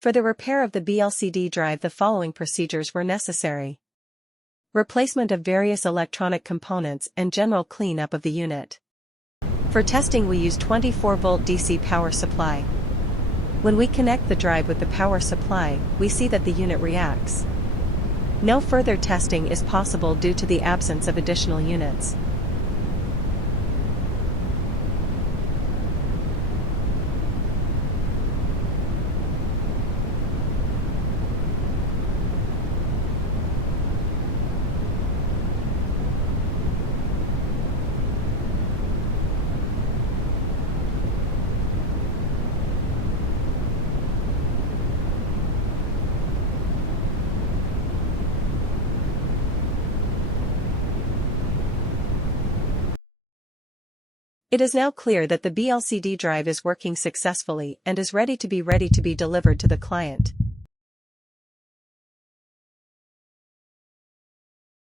For the repair of the BLCD drive, the following procedures were necessary. Replacement of various electronic components and general cleanup of the unit. For testing, we use 24-volt DC power supply. When we connect the drive with the power supply, we see that the unit reacts. No further testing is possible due to the absence of additional units. It is now clear that the BLCD drive is working successfully and is ready to be delivered to the client.